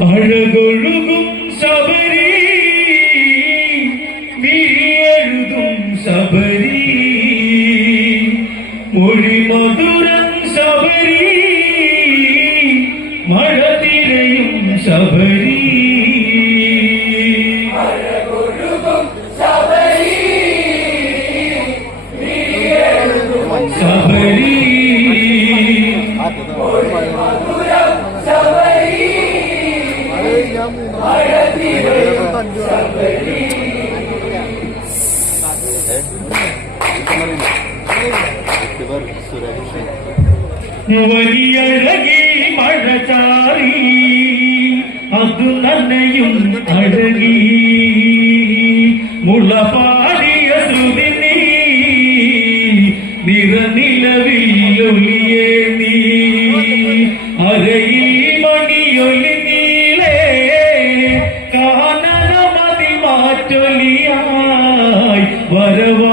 அழகொழுகும் சபரி விரியழுதும் சபரி. மொழி மதுரம் சபரி. വലിയഴകി മഴ ചാറി അതു നനയും അഴകി മുളപാടിയ ശ്രുതി നീ നിറനിലവിൽ ഒലിയേ Whatever.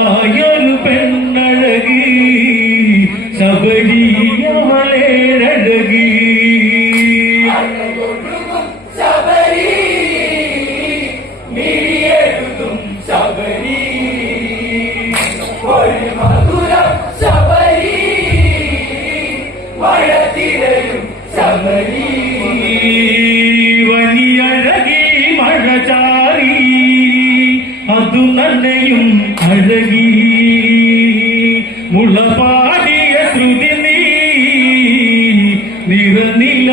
മുളപാടിയ ശ്രുതി നീ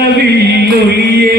നിറനിലവില്ലൊളിയേ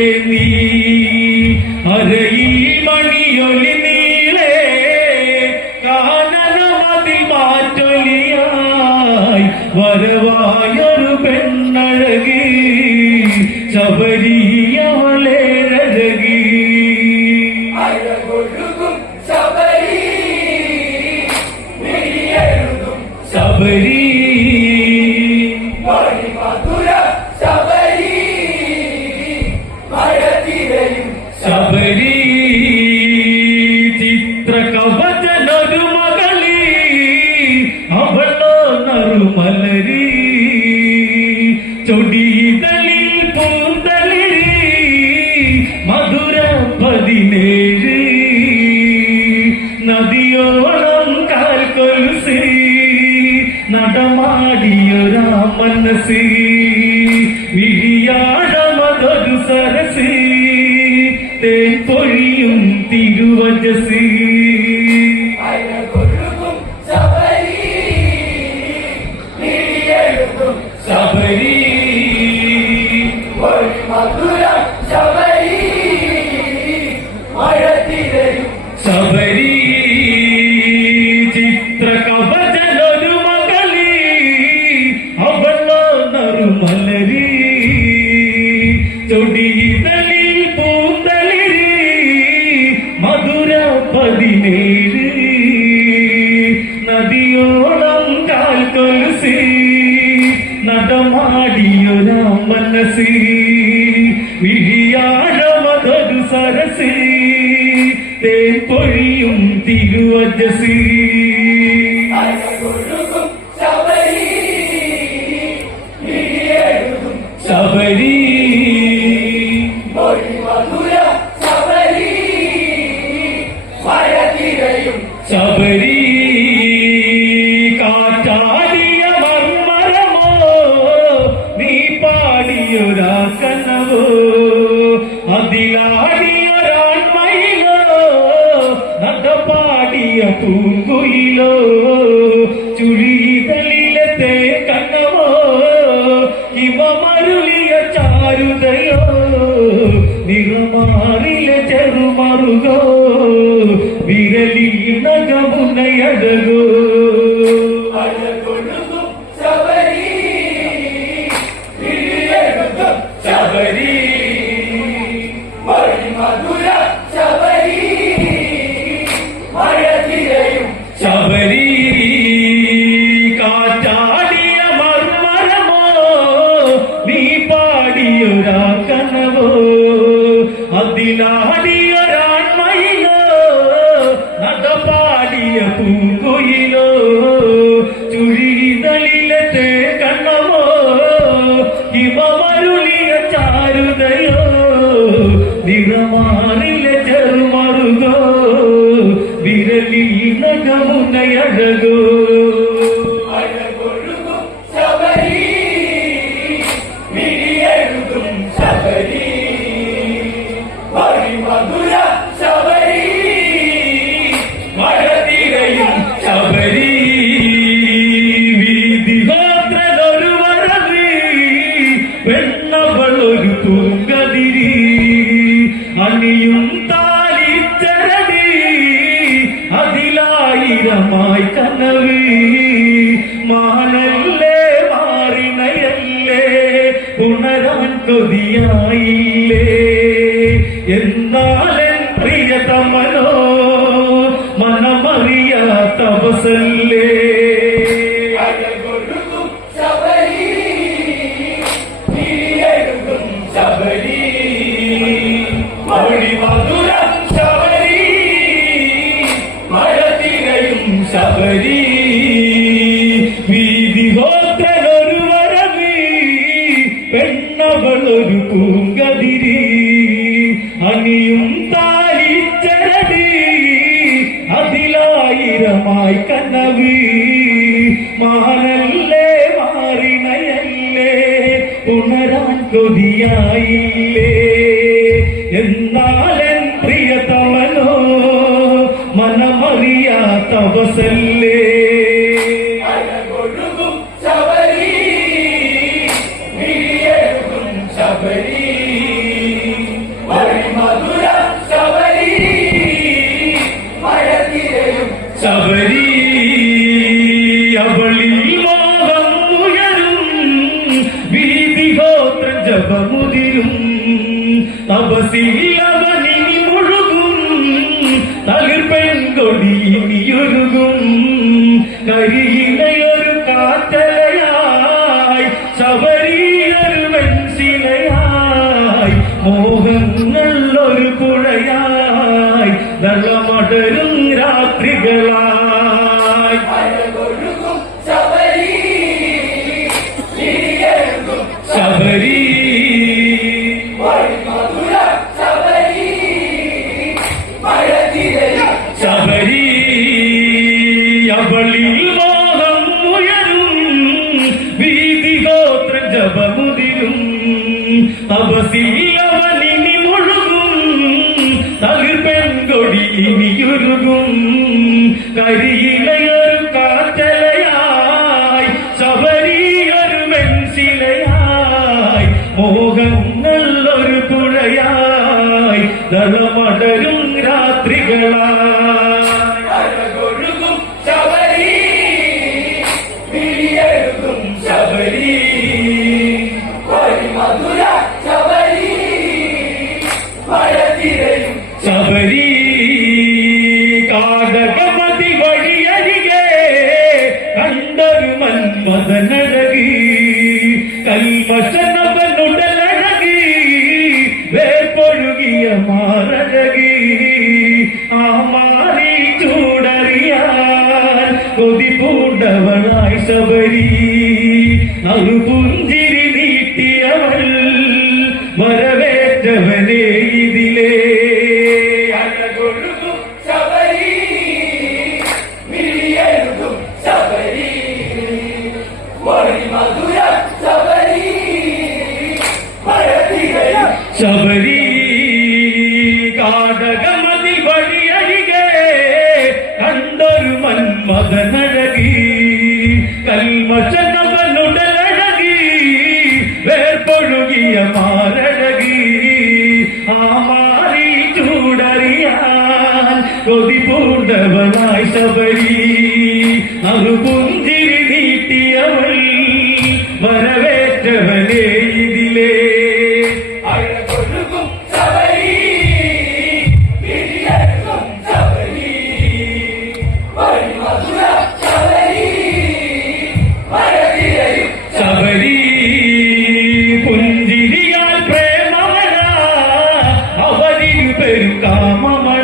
the evening. விரலியின கமுனை அழகோ you മനസ്സിലായില്ലേ എന്നാലൻ പ്രിയതമനോ മനമറിയാത്തവസല്ലേ? കരിയിലയൊരു കാറ്റലയായി ശബരിയൊരു മോഹങ്ങൾ ഒരു രാത്രികളായി ശബരി അണുപുഞ്ചിരി നീട്ടിയവൾ മര ஆறு புஞ்சிரி நீட்டியவள் வரவேற்றவனே இதிலே புஞ்சிரியால் பிரேமமனா அவரின் பெருக்காமமா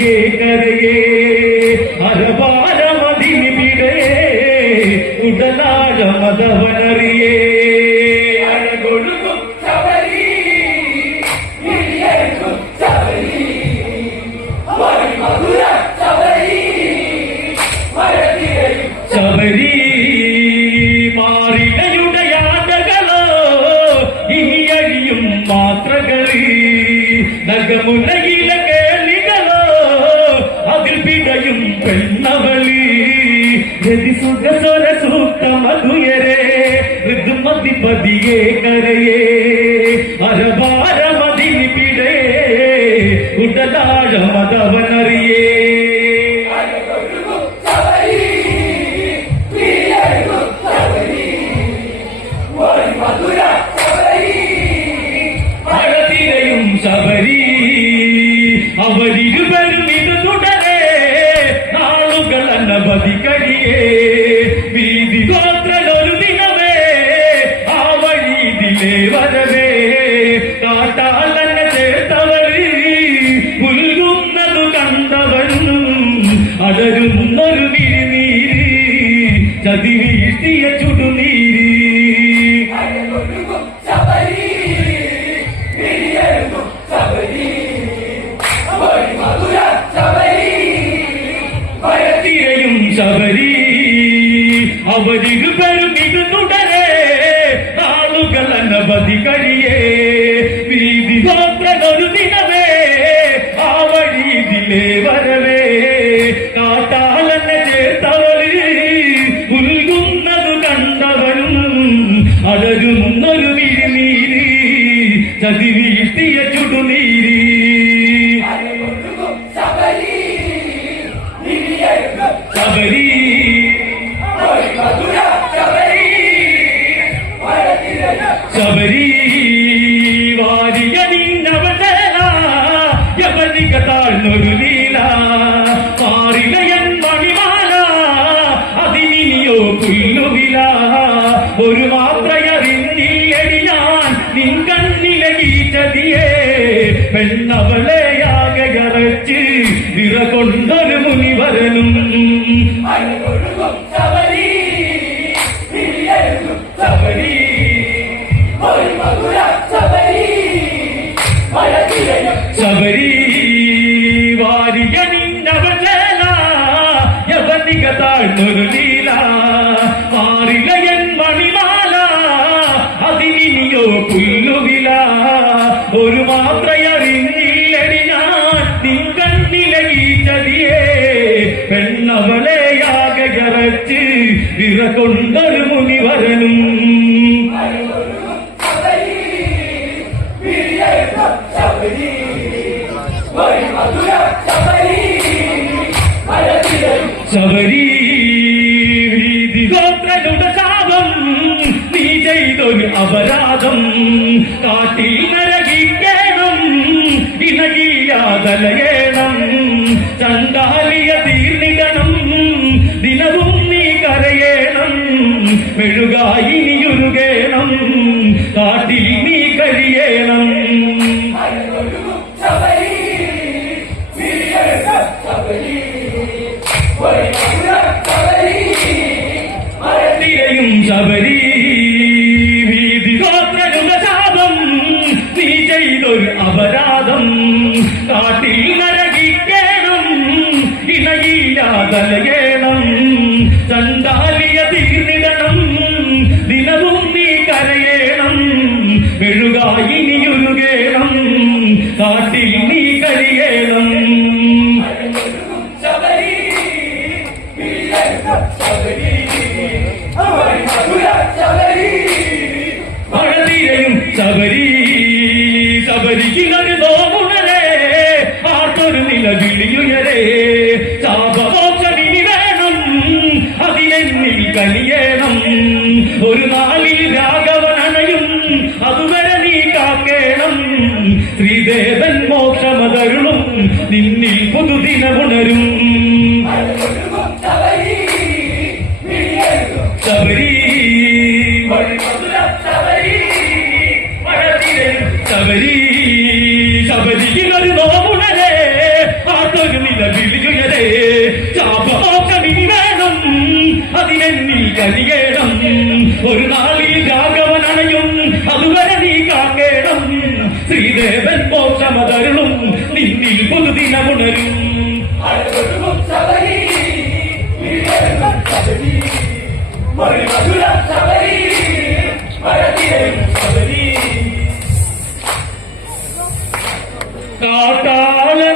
ये करगे ಹರಬಾರ ಮದಿ ಬಿಡೆ ಉಡಲಾಡ ಮದವನರಿಯೇ. ಸಿರಿಸುಗ ಸ್ವರ ಸೂಕ್ತ ಮಧುಯರೆ ಮೃದು ಮದಿ ಪದಿಯೇ ಕರೆಯೇ ಅರಬಾರ ಮದಿ ನಿಪಿಡೆ ಉಡಲಾಡ ಮದವನರಿಯೇ மேலே வரவே மதிகழியே ഇവ കൊണ്ടൊരു മുനിവരനും ശബരി വീതിഗോത്രയുടെ ശാപം നീ ചെയ്തൊരു അപരാധം. കാട്ടിൽ barbería. കാട്ടാളനെ